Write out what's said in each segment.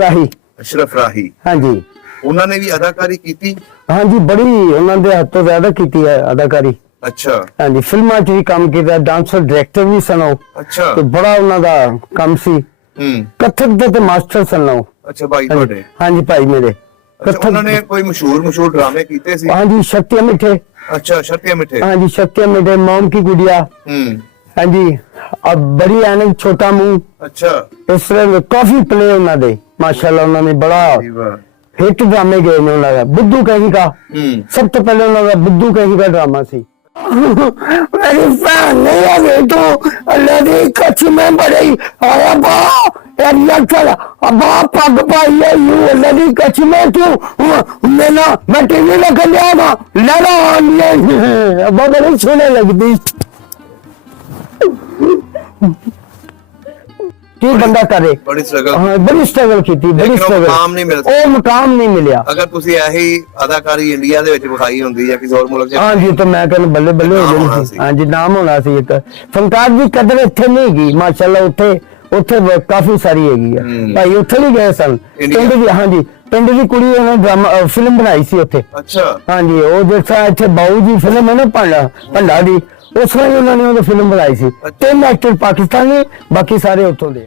ਰਾਹੀ। ਅਸ਼ਰਫ ਰਾਹੀ। ਹਾਂਜੀ ਉਹਨਾਂ ਨੇ ਵੀ ਅਦਾਕਾਰੀ ਕੀਤੀ। ਹਾਂਜੀ ਬੜੀ ਉਹਨਾਂ ਦੇ ਹੱਥ ਤੋਂ ਜ਼ਿਆਦਾ ਕੀਤੀ ਹੈ ਅਦਾਕਾਰੀ। ਅੱਛਾ। ਹਾਂਜੀ ਫਿਲਮਾਂ 'ਚ ਵੀ ਕੰਮ ਕੀਤਾ, ਡਾਂਸਰ ਡਾਇਰੈਕਟਰ ਵੀ ਸਨ ਉਹ। ਅੱਛਾ। ਤੇ ਬੜਾ ਉਹਨਾਂ ਦਾ ਕੰਮ ਸੀ। ਕਥਕ ਦੇ ਤੇ ਮਾਸਟਰ ਸਨ ਉਹ। ਅੱਛਾ ਭਾਈ ਤੁਹਾਡੇ। ਹਾਂਜੀ ਭਾਈ ਮੇਰੇ। ਅੱਛਾ ਉਹਨਾਂ ਨੇ ਕੋਈ ਮਸ਼ਹੂਰ ਡਰਾਮੇ ਕੀਤੇ ਸੀ। ਹਾਂਜੀ ਸ਼ਕਤੀਆਂ ਮਿੱਠੇ। ਅੱਛਾ ਸ਼ਕਤੀਆਂ ਮਿੱਠੇ। ਹਾਂਜੀ ਸ਼ਕਤੀਆਂ ਮਿੱਠੇ, ਮੋਮ ਕੀ ਗੁੜिया। ਹਾਂਜੀ अब बड़ी ऐनक, छोटा मुंह। अच्छा। इस तरह काफी प्ले उन्होंने माशाल्लाह उन्होंने बड़ा हिट ड्रामे गए ने उन्होंने। बुद्धू कहीं का सब तो पहले उन्होंने बुद्धू कहीं का ड्रामा सी। मेरी भैन नहीं है ये तो अल्लाह दी कच्ची में बड़ी आया बा यार चल अब पग पाई है यू अल्लाह दी कच्ची में तू मेरा मैं टीवी लगा लिया लड़ा ये बड़ी सोने लगती। की बंदा करे बड़ी स्ट्रगल। हाँ बड़ी स्ट्रगल की थी, बड़ी स्ट्रगल। मुकाम नहीं मिला, वो मुकाम नहीं मिला। अगर तुसी ऐही अदाकारी इंडिया दे विच विखाई हुंदी या किसी और मुल्क च। हां जी तो मैं कहना बल्ले बल्ले हो जानी सी। हां जी नाम होना सी। एक फनकार दी कदर इत्थे नहीं गई माशाल्लाह। उथे उथे काफी सारी हैगी है भाई। उथे भी गए सन पिंड दी। हां जी पिंड दी कुड़ी ने ड्रामा फिल्म बनाई सी उथे। अच्छा। हां जी ओ जैसा इत्थे बाऊ जी फिल्म है ना भंडा दी उस में उन्होंने फिल्म बनाई सी। 3 एक्टर पाकिस्तानी बाकी सारे उतों दे।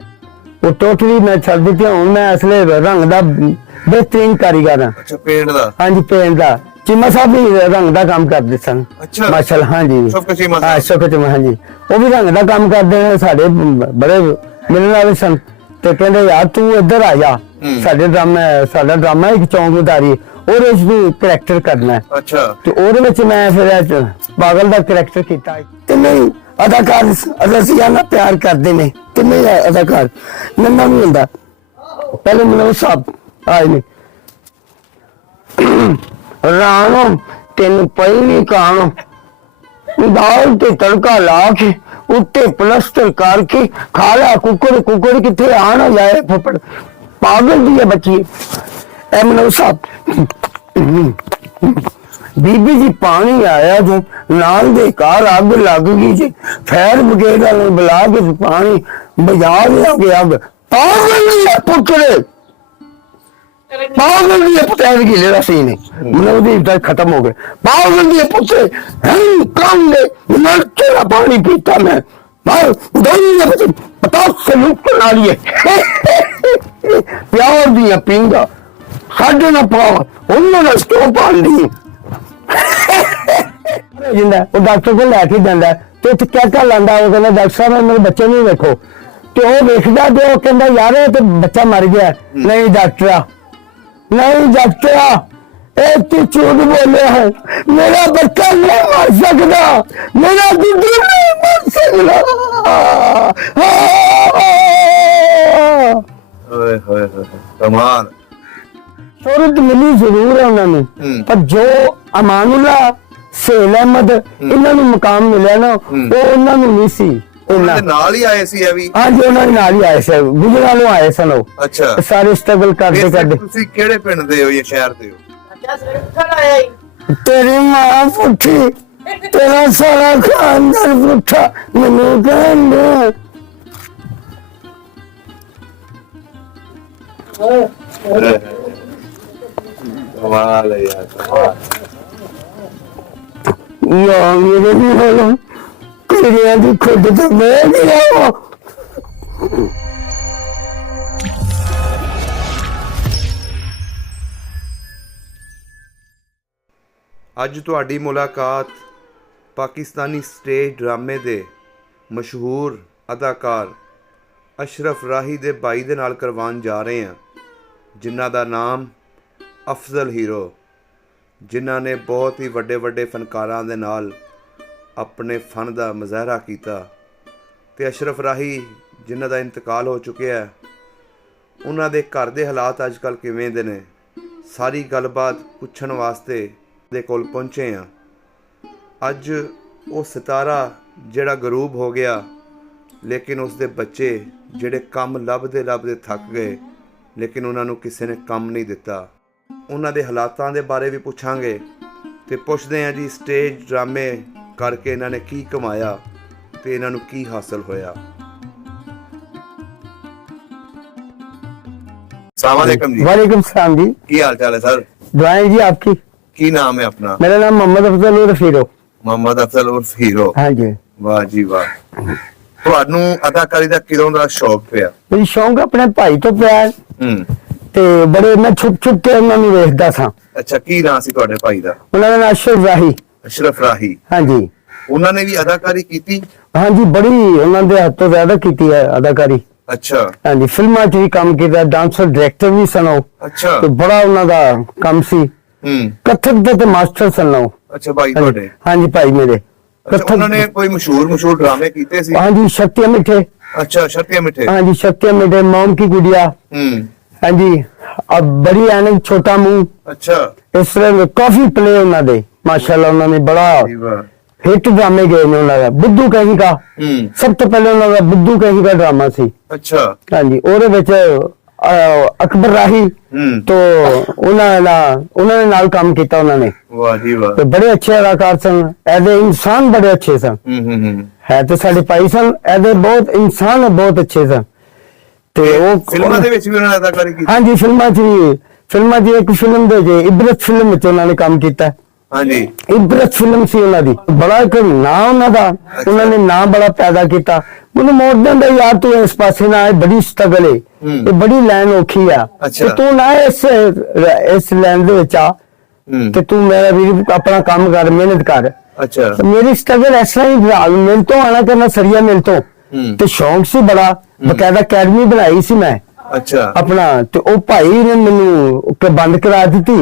वो टोटली मैं छड़ दी हूं। मैं असले रंग दा बेहतरीन कारीगर हां। अच्छा पेंट दा। हां जी पेंट दा। चीमा साहब भी रंग दा काम करदे सन। अच्छा माशाल्लाह। हां जी शौकत चीमा साहब। हां शौकत चीमा। हां जी वो भी रंग दा काम करदे ने। साडे बड़े मिलने वाले सन ते कहंदे यार तू इधर आ जा साडा ड्रामा एक चौंकीदारी और इसमें करैक्टर करना है। अच्छा तो और में मैं फिर पागल दा करैक्टर कीता ते नहीं अदाकार रसियाना प्यार करते ने ते नहीं अदाकार नन्ना नहीं हुंदा। पहले मनोज साहब आए ने राणो तेन पई नहीं कानो दाल ते तड़का ला के उत्ते प्लस्तर करके खा ला कुकर कुकर किथे आ ना जाए फपड़ पागल दी है बच्ची। मनोज साहब बीबी जी पानी आया जो नाल दे कार अग लग गई जी फायर ब्रिगेड वाले बुला के पानी बजा लिया गया अग। पागल है पुत्रे पागल है पुत्र की लेरा सीन है मनोज खत्म हो गए। पागल है पुत्रे हम काम दे नल तेरा पानी पीता मैं पता सलूक बना लिए प्यार दिया पींगा साढ़े ना पाओ उन्होंने क्यों पाल दी वो डॉक्टर को लैके जाता तो इतने क्या क्या लाता वो कहना डॉक्टर साहब मेरे बच्चे नहीं देखो तो वो देखता तो वो कहता यार तो बच्चा मर गया। नहीं डॉक्टरा नहीं डॉक्टरा एक तू झूठ बोले है मेरा बच्चा नहीं मर सकता मेरा दुद्ध नहीं मर सकता। कमाल शोहरत मिली जरूर है उन्होंने पर जो अमानुल्ला सेल अहमद इन्होंने मुकाम मिले ना वो उन्होंने नहीं सी। नाल ही आए सी अभी। हाँ जी उन्होंने नाल ही आए थे गुजरालों आए सन वो। अच्छा सारे स्ट्रगल करते करते। तुसी केड़े पिंड दे हो या शहर दे हो? तेरी मां पुठी तेरा सारा खानदान पुठा मैनू कहंदे कमाल है यार कमाल। यार मेरे भी बोलो तेरे दी खुद तो मैं गया ਅੱਜ ਤੁਹਾਡੀ ਮੁਲਾਕਾਤ ਪਾਕਿਸਤਾਨੀ ਸਟੇਜ ਡਰਾਮੇ ਦੇ ਮਸ਼ਹੂਰ ਅਦਾਕਾਰ ਅਸ਼ਰਫ ਰਾਹੀ ਦੇ ਭਾਈ ਦੇ ਨਾਲ ਕਰਵਾਉਣ ਜਾ ਰਹੇ ਹਾਂ ਜਿਨ੍ਹਾਂ ਦਾ ਨਾਮ ਅਫਜ਼ਲ ਹੀਰੋ ਜਿਨ੍ਹਾਂ ਨੇ ਬਹੁਤ ਹੀ ਵੱਡੇ ਵੱਡੇ ਫਨਕਾਰਾਂ ਦੇ ਨਾਲ ਆਪਣੇ ਫਨ ਦਾ ਮੁਜ਼ਾਹਰਾ ਕੀਤਾ ਤੇ ਅਸ਼ਰਫ ਰਾਹੀ ਜਿਨ੍ਹਾਂ ਦਾ ਇੰਤਕਾਲ ਹੋ ਚੁੱਕਿਆ ਹੈ ਉਹਨਾਂ ਦੇ ਘਰ ਦੇ ਹਾਲਾਤ ਅੱਜ ਕੱਲ੍ਹ ਕਿਵੇਂ ਦੇ ਨੇ ਸਾਰੀ ਗੱਲਬਾਤ ਪੁੱਛਣ ਵਾਸਤੇ ਦੇ ਕੋਲ ਪਹੁੰਚੇ ਹਾਂ। ਅੱਜ ਉਹ ਸਿਤਾਰਾ ਜਿਹੜਾ ਗਰੂਬ ਹੋ ਗਿਆ ਲੇਕਿਨ ਉਸਦੇ ਬੱਚੇ ਜਿਹੜੇ ਕੰਮ ਲੱਭਦੇ ਲੱਭਦੇ ਥੱਕ ਗਏ ਲੇਕਿਨ ਉਹਨਾਂ ਨੂੰ ਕਿਸੇ ਨੇ ਕੰਮ ਨਹੀਂ ਦਿੱਤਾ। ਉਹਨਾਂ ਦੇ ਹਾਲਾਤਾਂ ਦੇ ਬਾਰੇ ਵੀ ਪੁੱਛਾਂਗੇ ਤੇ ਪੁੱਛਦੇ ਹਾਂ ਜੀ ਸਟੇਜ ਡਰਾਮੇ ਕਰਕੇ ਇਹਨਾਂ ਨੇ ਕੀ ਕਮਾਇਆ ਤੇ ਇਹਨਾਂ ਨੂੰ ਕੀ ਹਾਸਲ ਹੋਇਆ। सलामकुम जी। वालेकुम सलाम जी। की हाल चाल है सर? दुआएं जी आपकी। की नाम है अपना? मेरा नाम मोहम्मद अफजल उर्फ हीरो। मोहम्मद अफजल उर्फ हीरो। हाँ जी। वाह जी वाह। ਤੁਹਾਨੂੰ ਅਦਾਕਾਰੀ ਦਾ ਕਿਦੋਂ ਦਾ ਸ਼ੌਕ ਪਿਆ? ਮੇਰੀ ਸ਼ੌਂਕ ਆਪਣੇ ਭਾਈ ਤੋਂ ਪਿਆ ਹੈ ਤੇ ਬੜੇ ਮੈਂ ਛੁਪ ਛੁਪ ਕੇ ਉਹਨਾਂ ਨੂੰ ਵੇਖਦਾ ਸਾਂ। ਅੱਛਾ, ਕੀ ਨਾਂ ਸੀ ਤੁਹਾਡੇ ਭਾਈ ਦਾ? ਉਹਨਾਂ ਦਾ ਨਾਮ ਅਸ਼ਰਫ ਰਾਹੀ। ਅਸ਼ਰਫ ਰਾਹੀ। ਹਾਂਜੀ। ਉਹਨਾਂ ਨੇ ਵੀ ਅਦਾਕਾਰੀ ਕੀਤੀ? ਹਾਂਜੀ, ਬੜੀ ਉਹਨਾਂ ਦੇ ਹੱਥੋਂ ਜ਼ਿਆਦਾ ਕੀਤੀ ਹੈ ਅਦਾਕਾਰੀ। ਅੱਛਾ। ਹਾਂਜੀ, ਫਿਲਮਾਂ 'ਚ ਵੀ ਕੰਮ ਕੀਤਾ, ਡਾਂਸਰ ਡਾਇਰੈਕਟਰ ਵੀ ਸਨ ਉਹ। ਅੱਛਾ। ਤੇ ਬੜਾ ਉਹਨਾਂ ਦਾ ਕੰਮ ਸੀ। ਕਥਕ ਦੇ ਤੇ ਮਾਸਟਰ ਸਨ ਉਹ। ਅੱਛਾ, ਭਾਈ ਤੁਹਾਡੇ? ਹਾਂਜੀ, ਭਾਈ ਮੇਰੇ। ਉਹਨਾਂ ਨੇ ਕੋਈ ਮਸ਼ਹੂਰ ਡਰਾਮੇ ਕੀਤੇ ਸੀ? ਹਾਂਜੀ, ਸ਼ਕਤੀਆਂ ਮਿੱਠੇ। अच्छा, शक्तियां मिठे। हाँ जी, शक्तियां मिठे, मोम की गुड़िया। हाँ जी, अब बड़ी ऐनक, छोटा मुंह। अच्छा। इस तरह काफी प्ले उन्होंने माशाल्लाह उन्होंने बड़ा हिट ड्रामे गए ने उन्होंने। बुद्धू कहीं का सब तो पहले उन्होंने बुद्धू कहीं का ड्रामा सी। अच्छा। हाँ जी, ओरे विच अकबर राही तो उन्होंने नाल काम किया उन्होंने। वाह जी वाह। तो बड़े अच्छे अदाकार सन, ऐसे इंसान बड़े अच्छे सन। है तो साडे भाई सन, ऐसे बहुत इंसान बहुत अच्छे सन। ते वो फिल्मां दे विच भी उन्होंने अदाकारी की? हाँ जी, फिल्मां च एक film they J इबरत film which उन्होंने काम किया। हाँ जी। इबरत फिल्म सी उन्हों दी, बड़ा एक नाम उन्हों दा, उन्होंने नाम बड़ा पैदा किया। मैंने मोड़ देंदा यार तू इस पासे ना, बड़ी स्ट्रगल है, ये बड़ी लाइन औखी है। अच्छा। तू ना इस लाइन दे विच आ ते तू मेरा भी अपना काम कर, मेहनत कर। अच्छा। तो मेरी स्ट्रगल ऐसा ही मिल तो आना करना सरिया मिल तो ते शौक से बड़ा बकायदा अकैडमी बनाई सी मैं। अच्छा। अपना ते ओ भाई ने मैनू बंद करा दी।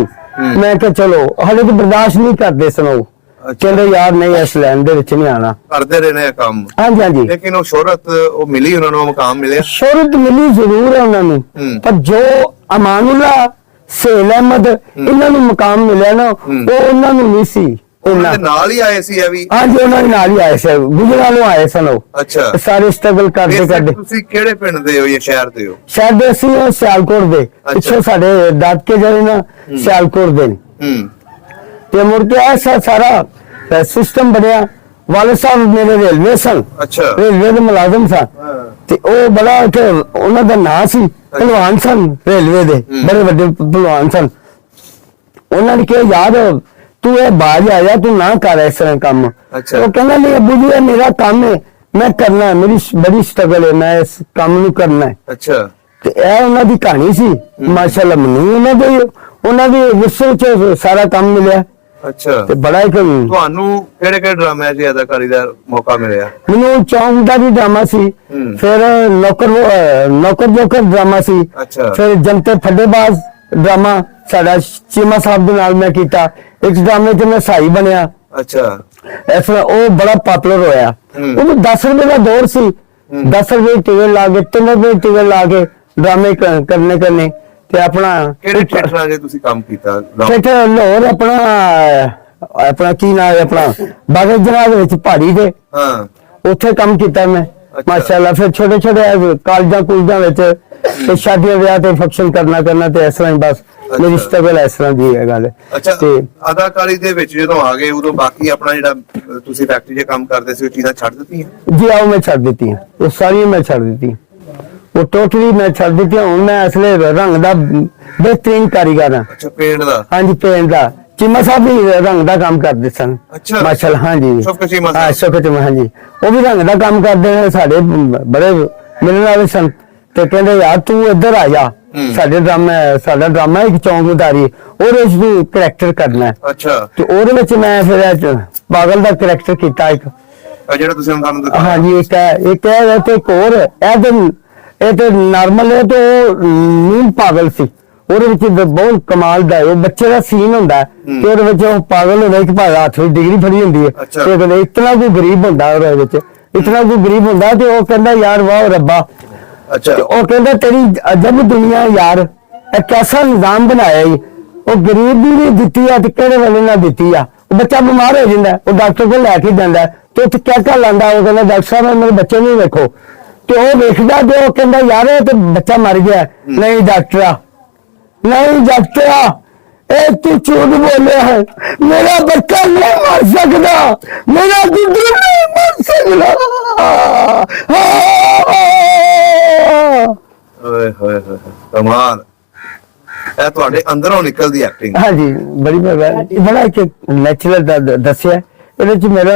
मैं क्या चलो हले तो बर्दाश्त नहीं करते सुनो। कहते यार नहीं इस लाइन दे विच नहीं आना। करते रहने काम। हाँ जी, हाँ जी। लेकिन वो शोहरत वो मिली, उन्होंने मुकाम मिले? शोहरत मिली जरूर है उन्होंने, पर जो अमानुल्ला सेल अहमद इन्होंने मुकाम मिले ना वो उन्होंने नहीं सी। ਉਹਨਾਂ ਦੇ ਨਾਲ ਹੀ ਆਏ ਸੀ ਇਹ ਵੀ? हाँ जी, उन्होंने नाल ही आए सन, गुजरालों आए सन वो। अच्छा। सारे स्ट्रगल करते करते। ਤੁਸੀਂ ਕਿਹੜੇ ਪਿੰਡ ਦੇ ਹੋ ਜਾਂ ਸ਼ਹਿਰ ਦੇ ਹੋ? ਸ਼ਹਿਰ ਦੇ ਅਸੀਂ ਸਿਆਲਕੋਟ ਦੇ, ਪਿੱਛੋਂ ਸਾਡੇ ਦਾਦਕੇ ਜਿਹੜੇ ਨਾ ਸਿਆਲਕੋਟ ਦੇ ਨੇ। ਤੇ ਮੁੜ ਕੇ ਐਸਾ ਸਾਰਾ ਸਿਸਟਮ ਬਣਿਆ। ਵਾਲੇ ਸਾਹਿਬ ਮੇਰੇ ਰੇਲਵੇ ਸਨ। ਅੱਛਾ। ਰੇਲਵੇ ਦੇ ਮੁਲਾਜ਼ਮ ਸਨ ਤੇ ਉਹ ਬੜਾ ਉਹਨਾਂ ਦਾ ਨਾਂ ਸੀ, ਪਹਿਲਵਾਨ ਸਨ ਰੇਲਵੇ ਦੇ, ਬੜੇ ਵੱਡੇ ਪਹਿਲਵਾਨ ਸਨ। ਉਹਨਾਂ ਨੇ ਕਿਹਾ ਯਾਰ तू ये बाज आया, तू ना कर इस तरह काम। अच्छा। वो कहना नहीं अबू जी मेरा काम है, मैं करना है, मेरी बड़ी स्ट्रगल है, मैं इस काम नू करना है। अच्छा। ते ਇਹ ਉਹਨਾਂ ਦੀ ਕਹਾਣੀ ਸੀ ਮਾਸ਼ਾਅੱਲਾ। ਮੈਨੂੰ ਉਹਨਾਂ ਦੇ ਵਿਸ਼ੇ ਚ ਸਾਰਾ ਕੰਮ ਮਿਲਿਆ। ਅੱਛਾ। ਤੇ ਬੜਾ ਇੱਕ ਤੁਹਾਨੂੰ ਕਿਹੜੇ ਡਰਾਮਿਆਂ 'ਚ ਅਦਾਕਾਰੀ ਦਾ ਮੌਕਾ ਮਿਲਿਆ? ਮੈਨੂੰ ਚੌਂਕ ਦਾ ਵੀ ਡਰਾਮਾ ਸੀ, ਫਿਰ ਨੌਕਰ ਜੋਕਰ ਡਰਾਮਾ ਸੀ, ਫਿਰ ਜਨਤੇ ਫੱਡੇਬਾਜ਼ ਡਰਾਮਾ ਸਾਡਾ ਚੀਮਾ ਸਾਹਿਬ ਦੇ ਨਾਲ ਮੈਂ ਕੀਤਾ। ਇੱਕ ਡਰਾਮੇ 'ਚ ਮੈਂ ਸਾਈ ਬਣਿਆ। ਅੱਛਾ। ਇਸ ਤਰ੍ਹਾਂ ਉਹ ਬੜਾ ਪਪੂਲਰ ਹੋਇਆ। ਉਹ 10 ਰੁਪਏ ਦਾ ਦੌਰ ਸੀ, 10 ਰੁਪਏ ਟਿਕਟ ਲਾ ਕੇ 3 ਰੁਪਏ ਟਿਕਟ ਲਾ ਕੇ ਡਰਾਮੇ ਕਰਨੇ ਤੇ ਆਪਣਾ ਕਿਹੜੇ ਥੀਏਟਰਾਂ 'ਚ ਤੁਸੀਂ ਕੰਮ ਕੀਤਾ? ਥੀਏਟਰ ਲਾਹੌਰ ਆਪਣਾ ਕੀ ਨਾਮ ਹੈ ਆਪਣਾ ਬਾਗੇ ਜਨਾਬ ਦੇ ਵਿੱਚ ਪਹਾੜੀ ਦੇ। ਹਾਂ, ਉੱਥੇ ਕੰਮ ਕੀਤਾ ਮੈਂ ਮਾਸ਼ਾਅੱਲਾ। ਫਿਰ ਛੋਟੇ ਛੋਟੇ ਕਾਲਜਾਂ ਵਿੱਚ ਤੇ ਸ਼ਾਦੀਆਂ ਵਿਆਹ ਤੇ ਫੰਕਸ਼ਨ ਕਰਨਾ ਤੇ ਇਸ ਤਰ੍ਹਾਂ ਹੀ ਬਸ ਮੇਰੀ ਸਟਰਗਲ ਇਸ ਤਰ੍ਹਾਂ ਦੀ ਹੈ ਗੱਲ। ਅੱਛਾ। ਤੇ ਅਦਾਕਾਰੀ ਦੇ ਵਿੱਚ ਜਦੋਂ ਆ ਗਏ ਉਦੋਂ ਬਾਕੀ ਆਪਣਾ ਜਿਹੜਾ ਤੁਸੀਂ ਫੈਕਟਰੀ 'ਚ ਕੰਮ ਕਰਦੇ ਸੀ ਉਹ ਚੀਜ਼ਾਂ ਛੱਡ ਦਿੱਤੀਆਂ? ਜੀ ਆਓ ਮੈਂ ਛੱਡ ਦਿੱਤੀਆਂ, ਉਹ ਸਾਰੀਆਂ ਮੈਂ ਛੱਡ ਦਿੱਤੀਆਂ, ਉਹ ਟੋਟਲੀ ਮੈਂ ਛੱਡ ਦਿੱਤੀਆਂ। ਹੁਣ ਮੈਂ ਅਸਲੇ ਰੰਗ ਦਾ ਬਿਹਤਰੀਨ ਕਾਰੀਗਰ ਹਾਂ। ਅੱਛਾ, ਪੇਂਟ ਦਾ? ਹਾਂਜੀ, ਪੇਂਟ ਦਾ। ਚੀਮਾ ਸਾਹਿਬ ਵੀ ਰੰਗ ਦਾ ਕੰਮ ਕਰਦੇ ਸਨ ਮਾਸ਼ਾਅੱਲਾ। ਹਾਂਜੀ, ਸ਼ੌਕਤ ਚੀਮਾ ਹਾਂਜੀ, ਉਹ ਵੀ ਰੰਗ ਦਾ ਕੰਮ ਕਰਦੇ ਨੇ, ਸਾਡੇ ਬੜੇ ਮਿਲਣ ਵਾਲੇ ਸਨ। ਤੇ ਕਹਿੰਦੇ ਯਾਰ ਤੂੰ ਇੱਧਰ ਆ ਜਾ, ਸਾਡਾ ਡਰਾਮਾ ਇੱਕ ਚੌਂਕਦਾਰੀ, ਉਹਦੇ ਵਿੱਚ ਤੂੰ ਕਰੈਕਟਰ ਕਰਨਾ ਹੈ। ਅੱਛਾ। ਤੇ ਉਹਦੇ ਵਿੱਚ ਮੈਂ ਫਿਰ ਪਾਗਲ ਦਾ ਕਰੈਕਟਰ ਕੀਤਾ ਇੱਕ, ਜਿਹੜਾ ਤੁਸੀਂ ਸਾਨੂੰ ਦਿਖਾਇਆ। ਹਾਂਜੀ, ਇੱਕ ਹੈ ਤੇ ਇੱਕ ਹੋਰ ਇਹ ਤੇ ਨਾਰਮਲ ਹੈ ਤੇ ਉਹ ਨੀਮ ਪਾਗਲ ਸੀ। ਉਹਦੇ ਵਿੱਚ ਬਹੁਤ ਕਮਾਲ ਦਾ ਉਹ ਬੱਚੇ ਦਾ ਸੀਨ ਹੁੰਦਾ ਤੇ ਉਹਦੇ ਵਿੱਚ ਉਹ ਪਾਗਲ ਹੁੰਦਾ, ਇੱਕ ਭਾਗ ਹੱਥ ਵਿੱਚ ਡਿਗਰੀ ਫੜੀ ਹੁੰਦੀ ਹੈ ਤੇ ਕਹਿੰਦੇ ਇਤਨਾ ਕੋਈ ਗਰੀਬ ਹੁੰਦਾ, ਉਹਦੇ ਵਿੱਚ ਇਤਨਾ ਕੋਈ ਗਰੀਬ ਹੁੰਦਾ ਤੇ ਉਹ ਕਹਿੰਦਾ ਯਾਰ ਵਾਹ ਰੱਬਾ। ਅੱਛਾ। ਉਹ ਕਹਿੰਦਾ ਤੇਰੀ ਅਜਬ ਦੁਨੀਆ ਯਾਰ, ਇਹ ਕੈਸਾ ਨਿਜ਼ਾਮ ਬਣਾਇਆ ਜੀ। ਉਹ ਗਰੀਬ ਵੀ ਦਿੱਤੀ ਆ ਤੇ ਕਿਹੜੇ ਵੇਲੇ ਨਾਲ ਦਿੱਤੀ ਆ। ਉਹ ਬੱਚਾ ਬਿਮਾਰ ਹੋ ਜਾਂਦਾ, ਉਹ ਡਾਕਟਰ ਕੋਲ ਲੈ ਕੇ ਜਾਂਦਾ ਤੇ ਉੱਥੇ ਕਹਿ ਲਾਂਦਾ, ਉਹ ਕਹਿੰਦਾ ਡਾਕਟਰ ਸਾਹਿਬ ਮੇਰੇ ਬੱਚੇ ਨੂੰ ਵੇਖੋ। ਤੇ ਉਹ ਵੇਖਦਾ ਤੇ ਉਹ ਕਹਿੰਦਾ ਯਾਰ ਇਹ ਤੇ ਬੱਚਾ ਮਰ ਗਿਆ। ਨਹੀਂ ਡਾਕਟਰ ਇਹ ਤੂੰ ਝੂਠ ਬੋਲਿਆ ਹੈ, ਮੇਰਾ ਬੱਚਾ ਨਹੀਂ ਮਰ ਸਕਦਾ, ਮੇਰਾ ਦੁੱਧ ਨਹੀਂ ਮਰ ਸਕਦਾ। ਓਏ ਹੋਏ ਹੋਏ, ਕਮਾਲ। ਇਹ ਤੁਹਾਡੇ ਅੰਦਰੋਂ ਨਿਕਲਦੀ ਐਕਟਿੰਗ। ਹਾਂਜੀ ਬੜੀ ਬੜਾ ਇੱਕ ਨੈਚੁਰਲ ਦੱਸਿਆ। ਇਹਦੇ ਚ ਮੇਰਾ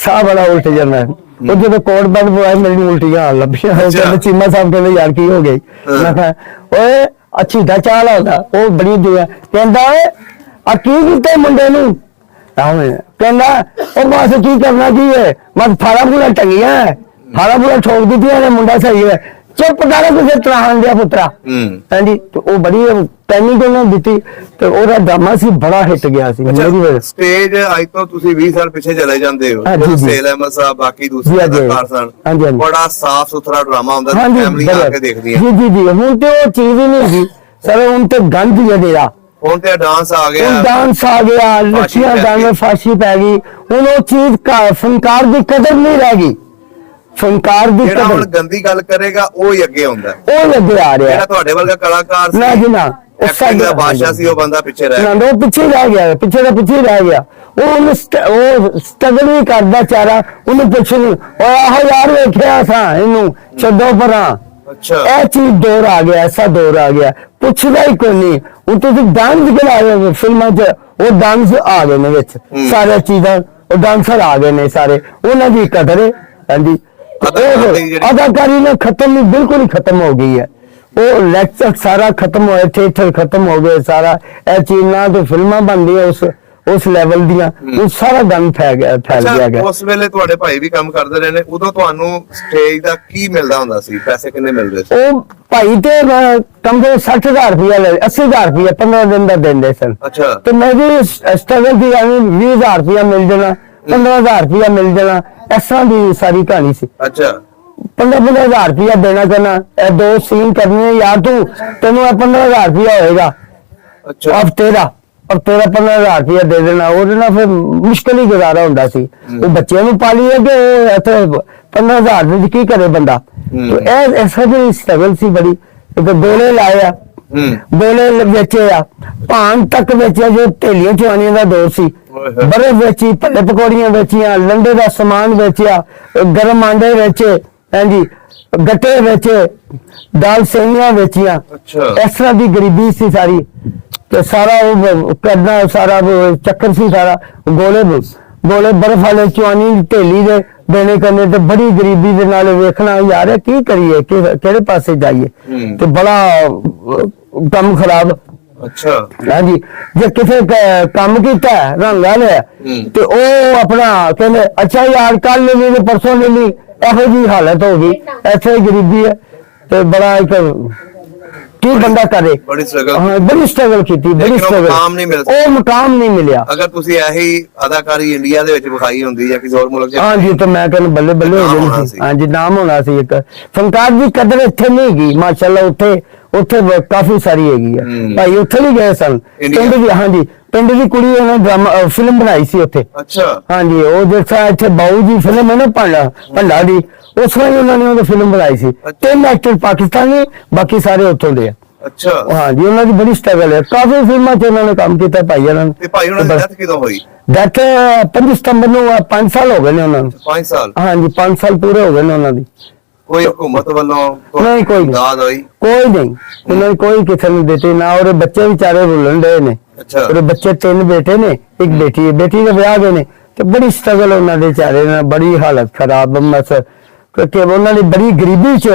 ਸਾਹ ਬੜਾ ਉਲਟ ਜਾਂਦਾ। ਉਹ ਜਦੋਂ ਕੋਟ ਬੰਦ ਪਵਾਇਆ ਮੇਰੀ ਉਲਟੀਆਂ ਆਉਣ ਲੱਭੀਆਂ। ਉਹ ਕਹਿੰਦੇ ਚੀਮਾ ਸਾਹਿਬ ਕਹਿੰਦੇ ਯਾਰ ਕੀ ਹੋ ਗਈ? ਮੈਂ ਕਿਹਾ ਓਏ ਅੱਛੀ ਦਾ ਚਾਲ ਆਉਂਦਾ ਉਹ ਬੜੀ ਦਿਆ। ਕਹਿੰਦਾ ਓਏ ਆ ਕੀ ਕੀਤਾ ਮੁੰਡੇ ਨੂੰ? ਕਹਿੰਦਾ ਉਹ ਬਸ ਕੀ ਕਰਨਾ ਕੀ ਹੈ, ਬਸ ਫਾੜਾ ਪੂਰਾ ਟੰਗੀਆਂ, ਫਾੜਾ ਪੂਰਾ ਠੋਕ ਦਿੱਤੀਆਂ ਨੇ, ਮੁੰਡਾ ਸਹੀ ਹੈ, ਚੁੱਪ ਕਰ ਕਿਸੇ ਤਰ੍ਹਾਂ ਦਿਆ ਪੁੱਤਰਾ। ਹਾਂਜੀ ਉਹ ਬੜੀ ਟੈਕਨਿਕ ਉਹਨਾਂ ਦਿੱਤੀ ਤੇ ਉਹਦਾ ਡਰਾਮਾ ਸੀ ਬੜਾ ਹਿੱਟ ਗਿਆ ਸੀ। ਸਟੇਜ ਅੱਜ ਤੋਂ ਤੁਸੀਂ 20 ਸਾਲ ਪਿੱਛੇ ਚਲੇ ਜਾਂਦੇ ਹੋ, ਸੇਲ ਅਹਿਮਦ ਸਾਹਿਬ ਬਾਕੀ ਦੂਸਰੇ ਅਦਾਕਾਰ ਸਨ, ਬੜਾ ਸਾਫ ਸੁਥਰਾ ਡਰਾਮਾ ਹੁੰਦਾ ਸੀ, ਫੈਮਿਲੀ ਆ ਕੇ ਦੇਖਦੀ ਹੈ। ਜੀ ਜੀ ਹੁਣ ਤੇ ਉਹ ਚੀਜ਼ ਹੀ ਨਹੀਂ ਸੀ ਸਰ, ਹੁਣ ਤੇ ਗੰਦ ਹੀ ਜਿਹੜਾ ਹੁਣ ਤੇ ਡਾਂਸ ਆ ਗਿਆ, ਡਾਂਸ ਆ ਗਿਆ, ਲੱਛੀਆਂ ਗਾਣੇ, ਫਾਸ਼ੀ ਪੈ ਗਈ। ਹੁਣ ਉਹ ਚੀਜ਼ ਫਨਕਾਰ ਦੀ ਕਦਰ ਨਹੀਂ ਰਹਿ ਗਈ। ਫਨਕਾਰ ਦੀ ਜਿਹੜਾ ਹੁਣ ਗੰਦੀ ਗੱਲ ਕਰੇਗਾ ਉਹ ਹੀ ਅੱਗੇ ਆਉਂਦਾ, ਉਹ ਅੱਗੇ ਆ ਰਿਹਾ। ਜਿਹੜਾ ਤੁਹਾਡੇ ਵਰਗਾ ਕਲਾਕਾਰ ਨਾ ਜੀ ਨਾ, ਐਕਟਿੰਗ ਦਾ ਬਾਦਸ਼ਾਹ ਸੀ, ਉਹ ਬੰਦਾ ਪਿੱਛੇ ਰਹਿ ਗਿਆ। ਉਹ ਪਿੱਛੇ ਰਹਿ ਗਿਆ, ਪਿੱਛੇ ਦਾ ਪਿੱਛੇ ਰਹਿ ਗਿਆ। ਉਹ ਸਟਰਗਲ ਵੀ ਕਰਦਾ ਚਾਰਾ, ਉਹਨੂੰ ਪੁੱਛ ਨਹੀਂ ਓਏ ਆਹ ਯਾਰ ਵੇਖਿਆ ਸਾਂ ਇਹਨੂੰ, ਛੱਡੋ ਪਰਾਂ। ਅੱਛਾ ਇਹ ਚੀਜ਼ ਦੌਰ ਆ ਗਿਆ, ਐਸਾ ਦੌਰ ਆ ਗਿਆ, ਪੁੱਛਦਾ ਹੀ ਕੋਈ ਨਹੀਂ। ਹੁਣ ਤੁਸੀਂ ਡਾਂਸ ਕਰਾ ਫਿਲਮਾਂ 'ਚ, ਉਹ ਡਾਂਸ ਆ ਗਏ ਨੇ ਵਿੱਚ, ਸਾਰੀਆਂ ਚੀਜ਼ਾਂ ਉਹ ਡਾਂਸਰ ਆ ਗਏ ਨੇ ਸਾਰੇ, ਉਹਨਾਂ ਦੀ ਕਦਰ ਹੈ। ਹਾਂਜੀ ਅਦਾਕਾਰੀ ਨੇ ਖਤਮ ਨਹੀਂ, ਬਿਲਕੁਲ ਹੀ ਖਤਮ ਹੋ ਗਈ ਹੈ। ਉਹ ਲੈਕਚਰ ਸਾਰਾ ਖਤਮ ਹੋਇਆ, ਥੀਏਟਰ ਖਤਮ ਹੋ ਗਏ ਸਾਰਾ। ਇਹ ਚੀਜ਼ਾਂ ਤੇ ਫਿਲਮਾਂ ਬਣਦੀਆਂ ਉਸ ਲੈਵਲ ਦੀਆਂ, ਉਹ ਸਾਰਾ ਗੰਦ ਫੈਲ ਗਿਆ। ਉਸ ਵੇਲੇ ਤੁਹਾਡੇ ਭਾਈ ਵੀ ਕੰਮ ਕਰਦੇ ਰਹੇ ਨੇ, ਉਦੋਂ ਤੁਹਾਨੂੰ ਸਟੇਜ ਦਾ ਕੀ ਮਿਲਦਾ ਹੁੰਦਾ ਸੀ, ਪੈਸੇ ਕਿੰਨੇ ਮਿਲਦੇ ਸੀ? ਉਹ ਭਾਈ ਤੇ ਕਮ ਸੇ 60,000 ਰੁਪਇਆ ਲੈ 80,000 ਰੁਪਇਆ 15 ਦਿਨ ਦਾ ਦਿੰਦੇ ਸਨ। ਅੱਛਾ ਤੇ ਮੈਂ ਵੀ ਸਟਰਗਲ ਦੀ 20,000 ਰੁਪਇਆ ਮਿਲ ਜਾਣਾ, 15,000 ਰੁਪਇਆ ਮਿਲ ਜਾਣਾ, ਇਸ ਤਰ੍ਹਾਂ ਦੀ ਸਾਰੀ ਕਹਾਣੀ ਸੀ। ਅੱਛਾ 15,000 ਰੁਪਇਆ ਦੇਣਾ ਕਰਨਾ, ਇਹ 2 ਸੀਨ ਕਰਨੇ ਯਾਰ, ਤੈਨੂੰ ਇਹ 15,000 ਰੁਪਇਆ ਹੋਏਗਾ ਹਫ਼ਤੇ ਦਾ, ਔਰ 15,000 ਰੁਪਇਆ ਦੇ ਦੇਣਾ। ਉਹਦੇ ਨਾਲ ਫਿਰ ਮੁਸ਼ਕਿਲ ਹੀ ਗੁਜ਼ਾਰਾ ਹੁੰਦਾ ਸੀ। ਉਹ ਬੱਚਿਆਂ ਨੂੰ ਪਾਲੀਏ ਕਿ ਇੱਥੇ 15,000 ਦੇ ਕੀ ਕਰੇ ਬੰਦਾ। ਇਹ ਐਸਾ ਜਿਹੀ ਸਟਰਗਲ ਸੀ ਬੜੀ। ਦੋਲੇ ਲਾਏ ਆ, ਦੋਲੇ ਵੇਚੇ ਆ, ਭਾਨ ਤੱਕ ਵੇਚਿਆ, ਜੋ ਢੇਲੀਆਂ ਚਵਾਨੀਆਂ ਦਾ ਦੌਰ ਸੀ। ਬਰਫ਼ ਵੇਚੀ, ਭੱਲੇ ਪਕੌੜੀਆਂ ਵੇਚੀਆਂ, ਲੰਡੇ ਦਾ ਸਮਾਨ ਵੇਚਿਆ, ਗਰਮ ਆਂਡੇ ਵੇਚੇ, ਹਾਂਜੀ ਗੱਟੇ ਵੇਚੇ, ਦਾਲ ਸੇਵੀਆਂ ਵੇਚੀਆਂ। ਇਸ ਤਰ੍ਹਾਂ ਦੀ ਗਰੀਬੀ ਸੀ ਸਾਰੀ, ਤੇ ਸਾਰਾ ਉਹ ਕਰਨਾ, ਸਾਰਾ ਚੱਕਰ ਸੀ ਸਾਰਾ। ਗੋਲੇ ਬਰਫ਼ ਵਾਲੇ ਚਵਾਨੀ ਢੇਲੀ ਦੇ ਦੇਣੇ ਕਰਨੇ, ਤੇ ਬੜੀ ਗਰੀਬੀ ਦੇ ਨਾਲ ਵੇਖਣਾ ਯਾਰ ਕੀ ਕਰੀਏ, ਕਿਹੜੇ ਪਾਸੇ ਜਾਈਏ, ਤੇ ਬੜਾ ਕੰਮ ਖਰਾਬ। ਅੱਛਾ ਹਾਂਜੀ ਜੇ ਕਿਸੇ ਕੰਮ ਕੀਤਾ ਰੰਗਾ ਲਿਆ ਤੇ ਉਹ ਆਪਣਾ ਕਹਿੰਦੇ ਅੱਛਾ ਯਾਰ ਕੱਲ ਲੈ ਲਈ, ਪਰਸੋਂ ਲੈ ਲਈ, ਇਹੋ ਜਿਹੀ ਹਾਲਤ ਹੋ ਗਈ। ਐਸੇ ਗਰੀਬੀ ਹੈ ਤੇ ਬੜਾ ਇੱਕ ਕੀ ਬੰਦਾ ਕਰੇ। ਬੜੀ ਸਟਰਗਲ ਕੀਤੀ, ਬੜੀ ਸਟਰਗਲ, ਉਹ ਮੁਕਾਮ ਨਹੀਂ ਮਿਲਿਆ। ਅਗਰ ਤੁਸੀਂ ਇਹੀ ਅਦਾਕਾਰੀ ਇੰਡੀਆ ਦੇ ਵਿੱਚ ਵਿਖਾਈ ਹੁੰਦੀ ਜਾਂ ਕਿਸੇ ਹੋਰ ਮੁਲਕ 'ਚ, ਹਾਂਜੀ ਤਾਂ ਮੈਂ ਕਹਿੰਦਾ ਬੱਲੇ ਬੱਲੇ ਹੋ ਜਾਣੀ ਸੀ। ਹਾਂਜੀ ਨਾਮ ਹੋਣਾ ਸੀ। ਇੱਕ ਫਨਕਾਰ ਦੀ ਕਦਰ ਇੱਥੇ ਨਹੀਂ ਗਈ ਮਾਸ਼ਾਅੱਲਾ, ਉੱਥੇ ਕਾਫੀ ਸਾਰੀ ਹੈਗੀ ਆ। ਭਾਈ ਉੱਥੇ ਵੀ ਗਏ ਸਨ ਪਿੰਡ ਦੀ, ਹਾਂਜੀ ਪਿੰਡ ਦੀ ਕੁੜੀ ਉਹਨੇ ਡਰਾਮਾ ਫਿਲਮ ਬਣਾਈ ਸੀ ਉੱਥੇ। ਅੱਛਾ ਹਾਂਜੀ ਉਹ ਜਿਹਾ ਇੱਥੇ ਬਾਊ ਜੀ ਫਿਲਮ ਹੈ ਨਾ ਭੰਡਾ ਦੀ, ਉਸ ਵਾਰੀ ਉਹਨਾਂ ਨੇ ਉਹ ਫਿਲਮ ਬਣਾਈ ਸੀ। 3 ਐਕਟਰ ਪਾਕਿਸਤਾਨੀ, ਬਾਕੀ ਸਾਰੇ ਉੱਥੋਂ ਦੇ ਆ। ਅੱਛਾ ਹਾਂਜੀ ਉਹਨਾਂ ਦੀ ਬੜੀ ਸਟਰਗਲ ਹੈ, ਕਾਫੀ ਫਿਲਮਾਂ 'ਚ ਉਹਨਾਂ ਨੇ ਕੰਮ ਕੀਤਾ ਭਾਈ ਉਹਨਾਂ ਨੇ। ਤੇ ਭਾਈ ਉਹਨਾਂ ਦੀ ਡੈਥ ਕਿਦੋਂ ਹੋਈ? ਡੈਥ 5 ਸਤੰਬਰ ਨੂੰ 5 ਸਾਲ ਹੋ ਗਏ ਨੇ ਉਹਨਾਂ ਨੂੰ। 5 ਸਾਲ ਹਾਂਜੀ 5 ਸਾਲ ਪੂਰੇ ਹੋ ਗਏ ਨੇ ਉਹਨਾਂ ਦੀ। ਕੋਈ ਹੁਕੂਮਤ ਵੱਲੋਂ ਨਹੀਂ, ਕੋਈ ਨਹੀਂ, ਉਹਨਾਂ ਨੇ ਕੋਈ ਕਿਸੇ ਨੂੰ ਦਿੱਤੀ ਨਾ। ਉਹਦੇ ਬੱਚੇ ਵਿਚਾਰੇ ਰੁਲਣ ਡਏ ਨੇ। ਉਹਦੇ ਬੱਚੇ 3 ਬੇਟੇ ਨੇ, 1 ਬੇਟੀ ਹੈ, ਬੇਟੀ ਦੇ ਵਿਆਹ ਗਏ ਨੇ, ਤੇ ਬੜੀ ਸਟਰਗਲ ਉਹਨਾਂ ਦੇ ਵਿਚਾਰੇ ਨਾਲ, ਬੜੀ ਹਾਲਤ ਖਰਾਬ। ਕਿਉਂਕਿ ਉਹਨਾਂ ਨੇ ਬੜੀ ਗਰੀਬੀ 'ਚ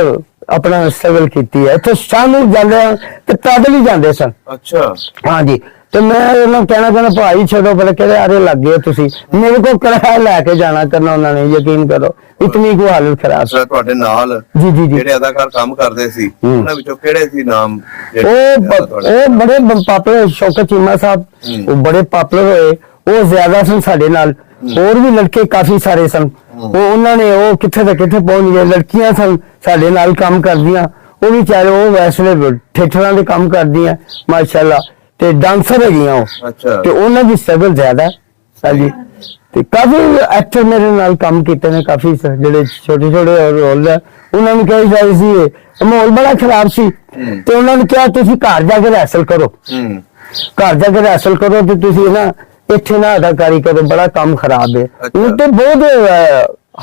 ਆਪਣਾ ਸਟਰਗਲ ਕੀਤੀ ਹੈ। ਇੱਥੇ ਸ਼ਾਮ ਨੂੰ ਜਾਂਦੇ ਤੇ ਪੈਦਲ ਹੀ ਜਾਂਦੇ ਸਨ। ਅੱਛਾ ਹਾਂਜੀ ਤੇ ਮੈਂ ਉਹਨਾਂ ਨੂੰ ਕਹਿਣਾ ਭਾਈ ਛੱਡੋ ਪਹਿਲੇ, ਕਿਹੜੇ ਆਰੇ ਲੱਗ ਗਏ ਤੁਸੀਂ, ਮੇਰੇ ਕੋਲ ਕਿਰਾਇਆ ਲੈ ਕੇ ਜਾਣਾ ਕਰਨਾ ਉਹਨਾਂ ਨੇ, ਯਕੀਨ ਕਰੋ ਇਤਨੀ ਕੋ ਹਾਲਤ ਖਰਾਬ। ਤੁਹਾਡੇ ਨਾਲ ਜੀ ਜਿਹੜੇ ਅਦਾਕਾਰ ਕੰਮ ਕਰਦੇ ਸੀ ਉਹਨਾਂ ਵਿੱਚੋਂ ਕਿਹੜੇ ਸੀ ਨਾਮ? ਉਹ ਬੜੇ ਪਾਪੂਲਰ, ਸ਼ੌਕਤ ਚੀਮਾ ਸਾਹਿਬ ਉਹ ਬੜੇ ਪਾਪੂਲਰ ਹੋਏ, ਉਹ ਜ਼ਿਆਦਾ ਸਨ ਸਾਡੇ ਨਾਲ। ਹੋਰ ਵੀ ਲੜਕੇ ਕਾਫੀ ਸਾਰੇ ਸਨ, ਉਹਨਾਂ ਨੇ ਉਹ ਕਿੱਥੇ ਤੇ ਕਿੱਥੇ ਪਹੁੰਚ ਗਏ। ਲੜਕੀਆਂ ਸਨ ਸਾਡੇ ਨਾਲ ਕੰਮ ਕਰਦੀਆਂ, ਉਹ ਵੀ ਚਾਹੇ ਉਹ ਵੈਸੇ ਥੀਏਟਰਾਂ ਦੇ ਕੰਮ ਕਰਦੀਆਂ ਮਾਸ਼ਾਅੱਲਾ, ਤੇ ਡਾਂਸਰ ਹੈਗੀਆਂ ਉਹ, ਤੇ ਉਹਨਾਂ ਦੀ ਸਟਰਗਲ ਜ਼ਿਆਦਾ। ਹਾਂਜੀ ਤੇ ਕਾਫੀ ਐਕਟਰ ਮੇਰੇ ਨਾਲ ਕੰਮ ਕੀਤੇ ਨੇ, ਕਾਫੀ ਜਿਹੜੇ ਛੋਟੇ ਰੋਲ ਹੈ। ਉਹਨਾਂ ਨੂੰ ਕਹੀ ਜਾਈ ਸੀ ਮਾਹੌਲ ਬੜਾ ਖਰਾਬ ਸੀ, ਤੇ ਉਹਨਾਂ ਨੇ ਕਿਹਾ ਤੁਸੀਂ ਘਰ ਜਾ ਕੇ ਰਿਹਰਸਲ ਕਰੋ, ਘਰ ਜਾ ਕੇ ਰਿਹਰਸਲ ਕਰੋ, ਤੇ ਤੁਸੀਂ ਨਾ ਇੱਥੇ ਨਾ ਅਦਾਕਾਰੀ ਕਰੋ, ਬੜਾ ਕੰਮ ਖਰਾਬ ਹੈ। ਹੁਣ ਤੇ ਬਹੁਤ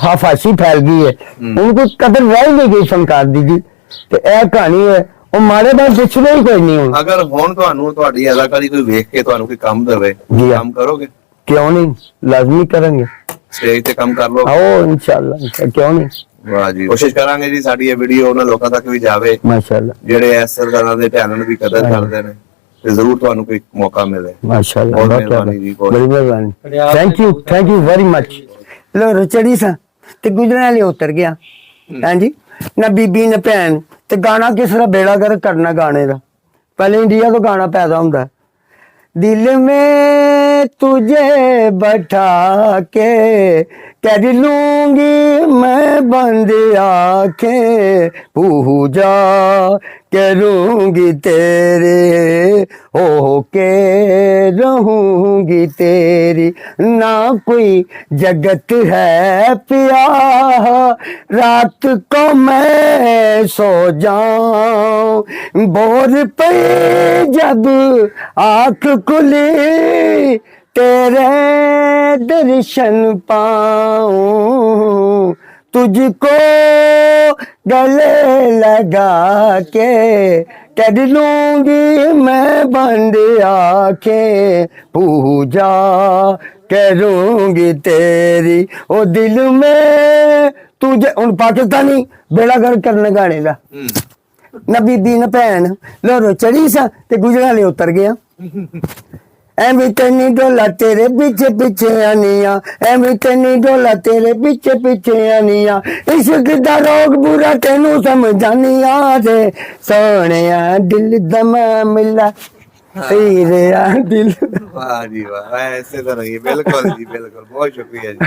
ਹਾਫਾਸ਼ੀ ਫੈਲ ਗਈ ਹੈ, ਹੁਣ ਕੋਈ ਕਦਰ ਰਹਿ ਨਹੀਂ ਗਈ ਫਨਕਾਰ ਦੀ ਜੀ। ਤੇ ਇਹ ਕਹਾਣੀ ਹੈ, ਉਹ ਮਾਰੇ ਬਾਅਦ ਪੁੱਛਦੇ ਹੀ ਕੋਈ ਨਹੀਂ ਹੁਣ। ਅਗਰ ਹੁਣ ਤੁਹਾਨੂੰ ਤੁਹਾਡੀ ਅਦਾਕਾਰੀ ਕੋਈ ਵੇਖ ਕੇ ਤੁਹਾਨੂੰ ਕੋਈ ਕੰਮ ਦੇਵੇ, ਜੀ ਹਾਂ। ਕੰਮ ਕਰੋਗੇ? ਕਿਉਂ ਨਹੀਂ, ਲਾਜ਼ਮੀ ਕਰਾਂਗੇ। ਸਟੇਜ ਤੇ ਕੰਮ ਕਰ ਲਓ? ਆਓ ਇਨਸ਼ਾਅੱਲਾ, ਕਿਉਂ ਨਹੀਂ। ਵਾਹ ਜੀ, ਕੋਸ਼ਿਸ਼ ਕਰਾਂਗੇ ਜੀ ਸਾਡੀ ਇਹ ਵੀਡੀਓ ਉਹਨਾਂ ਲੋਕਾਂ ਤੱਕ ਵੀ ਜਾਵੇ ਮਾਸ਼ਾਅੱਲਾ ਜਿਹੜੇ ਇਸ ਤਰ੍ਹਾਂ ਦੇ ਟੈਲੈਂਟ ਦੀ ਕਦਰ ਕਰਦੇ ਨੇ, ਤੇ ਜ਼ਰੂਰ ਤੁਹਾਨੂੰ ਕੋਈ ਮੌਕਾ ਮਿਲੇ। ਮਾਸ਼ਾਅੱਲਾ, ਬਹੁਤ ਬਹੁਤ ਮਿਹਰਬਾਨੀ ਜੀ, ਬਹੁਤ ਬੜੀ ਮਿਹਰਬਾਨੀ। Thank you very much. ਲੋ ਰਚੜੀ ਸਾਂ ਤੇ ਗੁਜਰਨ ਵਾਲੇ ਉਤਰ ਗਿਆ। ਹਾਂਜੀ, ਨਾ ਬੀਬੀ ਨਾ ਭੈਣ, ਤੇ ਗਾਣਾ ਕਿਸ ਤਰ੍ਹਾਂ ਬੇੜਾ ਕਰ ਕਰਨਾ ਗਾਣੇ ਦਾ। ਪਹਿਲੇ ਇੰਡੀਆ ਤੋਂ ਗਾਣਾ ਪੈਦਾ ਹੁੰਦਾ, दिल में तुझे बैठा के कर लूंगी मैं बंद आंखें, पूजा करूंगी तेरे हो के रहूंगी तेरी, ना कोई जगत है पिया रात को मैं सो जाऊं, बोर पे जब आँख खुली तेरे दर्शन पाऊं, तुझको गले लगा के कर लूंगी मैं बंद आंखें, पूजा करूंगी तेरी ओ दिल में तुझे। उन पाकिस्तानी बेड़ा गर्क करने गाने दा, ना बीबी ना भैन, लोरो चढ़ी सा ते गुजरा ले उतर गया। ਐਵੇਂ ਤੈਨੂੰ ਡੋਲਾ ਤੇਰੇ ਪਿੱਛੇ ਪਿੱਛੇ ਆਨੀਆਂ, ਐਵੇਂ ਤੈਨੂੰ ਡੋਲਾ ਤੇਰੇ ਪਿੱਛੇ ਪਿੱਛੇ ਆਨੀਆਂ, ਇਸ਼ਕ ਦਾ ਰੋਗ ਬੁਰਾ ਤੈਨੂੰ ਸਮਝਾਨੀਆਂ ਤੇ ਸੋਹਣਿਆ ਦਿਲ ਦਾ ਮਾਮਲਾ ਤੇਰਾ ਦਿਲ। वाह जी वाह, ऐसे तो नहीं, बिल्कुल जी बिल्कुल, बहुत शुक्रिया जी।